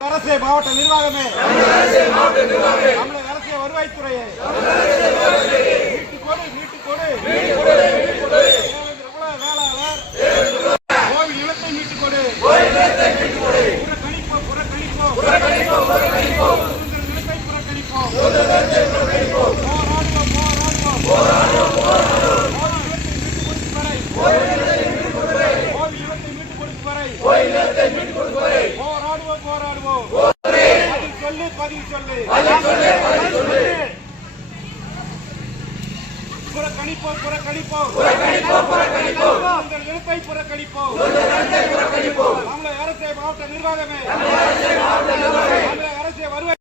அரசே மாவட்ட நிர்வாகமே தமிழக அரசே வருவாய்த்துறையே மீட்டு கொடு வேளாளர் கோவில் நிலத்தை மீட்டு கொடு புறக்கணிப்போம் நிலத்தை புறக்கணிப்போம் போராடுவோம் பதில் சொல்லு புறக்கணிப்போம் நிலத்தை புறக்கணிப்போம் தமிழக அரசே மாவட்ட நிர்வாகமே தமிழக அரசே வருவாய்